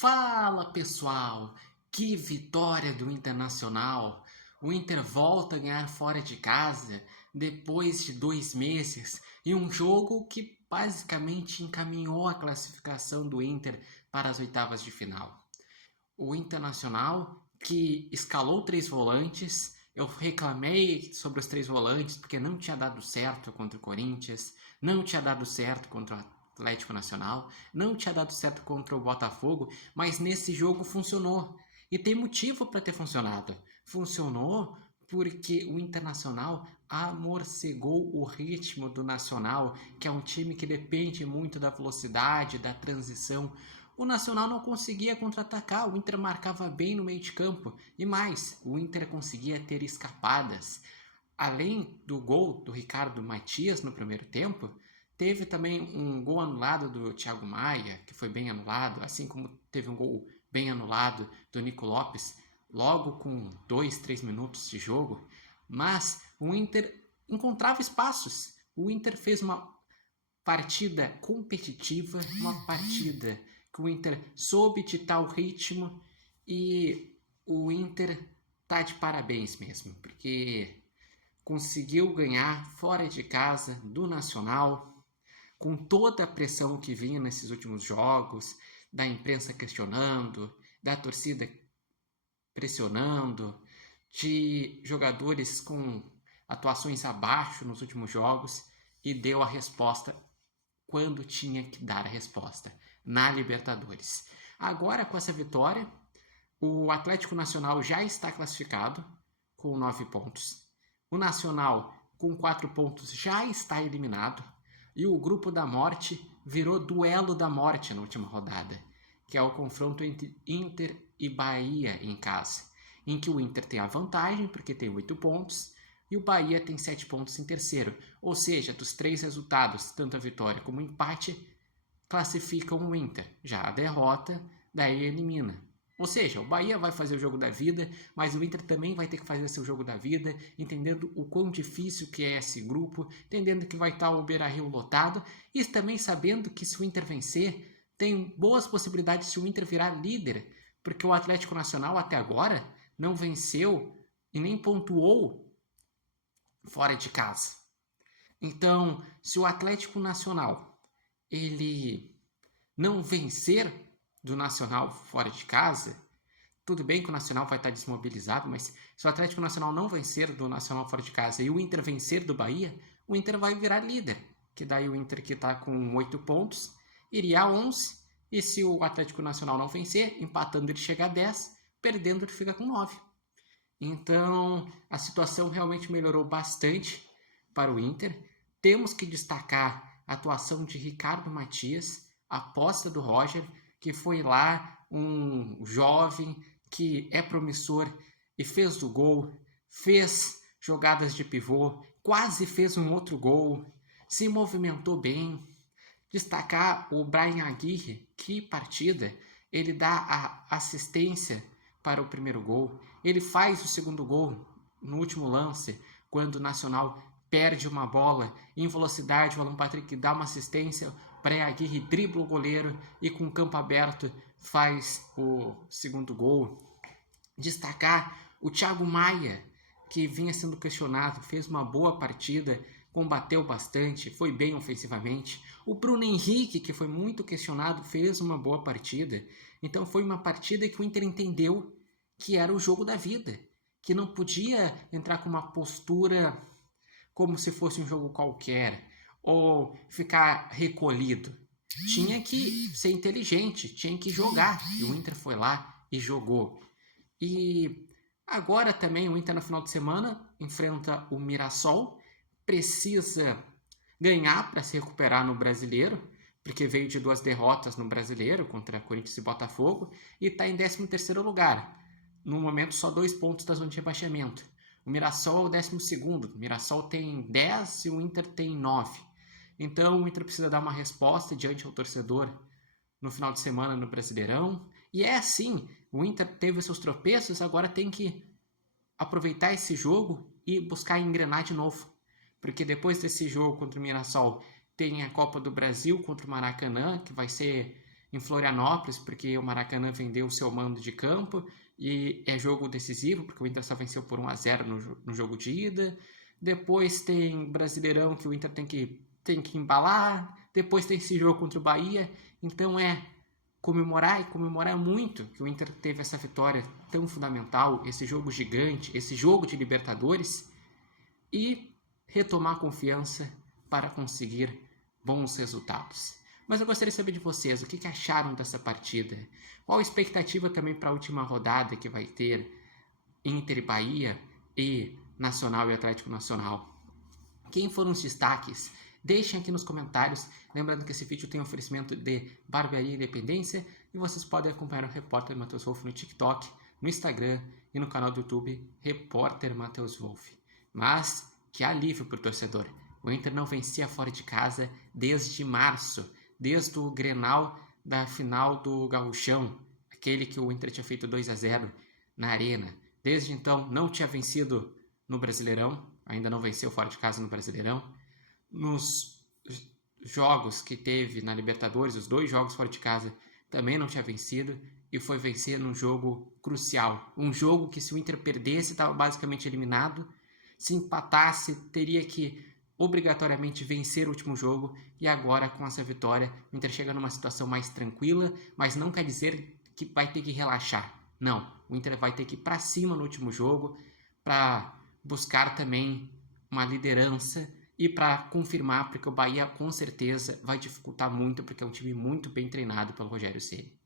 Fala pessoal, que vitória do Internacional! O Inter volta a ganhar fora de casa depois de 2 meses e um jogo que basicamente encaminhou a classificação do Inter para as oitavas de final. O Internacional que escalou 3 volantes, eu reclamei sobre os 3 volantes porque não tinha dado certo contra o Corinthians, não tinha dado certo contra o Atlético Nacional, não tinha dado certo contra o Botafogo, mas nesse jogo funcionou. E tem motivo para ter funcionado. Funcionou porque o Internacional amorcegou o ritmo do Nacional, que é um time que depende muito da velocidade, da transição. O Nacional não conseguia contra-atacar, o Inter marcava bem no meio de campo. E mais, o Inter conseguia ter escapadas. Além do gol do Ricardo Matias no primeiro tempo, teve também um gol anulado do Thiago Maia, que foi bem anulado, assim como teve um gol bem anulado do Nico Lopes, logo com 2, 3 minutos de jogo. Mas o Inter encontrava espaços. O Inter fez uma partida competitiva, uma partida que o Inter soube ditar o ritmo e o Inter tá de parabéns mesmo, porque conseguiu ganhar fora de casa do Nacional, com toda a pressão que vinha nesses últimos jogos, da imprensa questionando, da torcida pressionando, de jogadores com atuações abaixo nos últimos jogos, e deu a resposta quando tinha que dar a resposta, na Libertadores. Agora, com essa vitória, o Atlético Nacional já está classificado com 9 pontos. O Nacional, com 4 pontos, já está eliminado. E o grupo da morte virou duelo da morte na última rodada, que é o confronto entre Inter e Bahia em casa, em que o Inter tem a vantagem, porque tem 8 pontos, e o Bahia tem 7 pontos em terceiro. Ou seja, dos 3 resultados, tanto a vitória como o empate, classificam o Inter. Já a derrota, daí elimina. Ou seja, o Bahia vai fazer o jogo da vida, mas o Inter também vai ter que fazer seu jogo da vida, entendendo o quão difícil que é esse grupo, entendendo que vai estar o Beira-Rio lotado, e também sabendo que se o Inter vencer, tem boas possibilidades de o Inter virar líder, porque o Atlético Nacional até agora não venceu e nem pontuou fora de casa. Então, se o Atlético Nacional ele não vencer do Nacional fora de casa, tudo bem que o Nacional vai estar desmobilizado, mas se o Atlético Nacional não vencer do Nacional fora de casa e o Inter vencer do Bahia, o Inter vai virar líder, que daí o Inter que está com 8 pontos iria a 11, e se o Atlético Nacional não vencer, empatando ele chega a 10, perdendo ele fica com 9. Então, a situação realmente melhorou bastante para o Inter. Temos que destacar a atuação de Ricardo Matias, a aposta do Roger, que foi lá um jovem que é promissor e fez o gol, fez jogadas de pivô, quase fez um outro gol, se movimentou bem. Destacar o Brian Aguirre, que partida, ele dá a assistência para o primeiro gol, ele faz o segundo gol no último lance, quando o Nacional perde uma bola em velocidade, o Alan Patrick dá uma assistência, Brian Aguirre dribla o goleiro e com o campo aberto faz o segundo gol. Destacar o Thiago Maia, que vinha sendo questionado, fez uma boa partida, combateu bastante, foi bem ofensivamente. O Bruno Henrique, que foi muito questionado, fez uma boa partida. Então foi uma partida que o Inter entendeu que era o jogo da vida, que não podia entrar com uma postura como se fosse um jogo qualquer, ou ficar recolhido. Tinha que ser inteligente, tinha que jogar. E o Inter foi lá e jogou. E agora também o Inter no final de semana enfrenta o Mirassol, precisa ganhar para se recuperar no Brasileiro, porque veio de 2 derrotas no Brasileiro contra Corinthians e Botafogo e está em 13º lugar. No momento só 2 pontos da zona de rebaixamento. O Mirassol é o 12º, o Mirassol tem 10 e o Inter tem 9. Então o Inter precisa dar uma resposta diante ao torcedor no final de semana no Brasileirão. E é assim, o Inter teve seus tropeços, agora tem que aproveitar esse jogo e buscar engrenar de novo. Porque depois desse jogo contra o Mirassol tem a Copa do Brasil contra o Maracanã, que vai ser em Florianópolis, porque o Maracanã vendeu o seu mando de campo e é jogo decisivo, porque o Inter só venceu por 1-0 no jogo de ida. Depois tem Brasileirão, que o Inter tem que embalar. Depois tem esse jogo contra o Bahia. Então é comemorar e comemorar muito que o Inter teve essa vitória tão fundamental, esse jogo gigante, esse jogo de Libertadores, e retomar a confiança para conseguir bons resultados. Mas eu gostaria de saber de vocês, o que acharam dessa partida? Qual a expectativa também para a última rodada que vai ter Inter e Bahia e Nacional e Atlético Nacional? Quem foram os destaques? Deixem aqui nos comentários. Lembrando que esse vídeo tem oferecimento de Barbearia Independência e vocês podem acompanhar o Repórter Matheus Wolff no TikTok, no Instagram e no canal do YouTube Repórter Matheus Wolff. Mas que alívio para o torcedor. O Inter não vencia fora de casa desde março, desde o Grenal da final do Gauchão, aquele que o Inter tinha feito 2-0 na Arena. Desde então não tinha vencido no Brasileirão, ainda não venceu fora de casa no Brasileirão. Nos jogos que teve na Libertadores, os 2 jogos fora de casa, também não tinha vencido e foi vencer num jogo crucial. Um jogo que, se o Inter perdesse, estava basicamente eliminado. Se empatasse, teria que obrigatoriamente vencer o último jogo, e agora, com essa vitória, o Inter chega numa situação mais tranquila, mas não quer dizer que vai ter que relaxar. Não, o Inter vai ter que ir para cima no último jogo para buscar também uma liderança e para confirmar, porque o Bahia com certeza vai dificultar muito, porque é um time muito bem treinado pelo Rogério Ceni.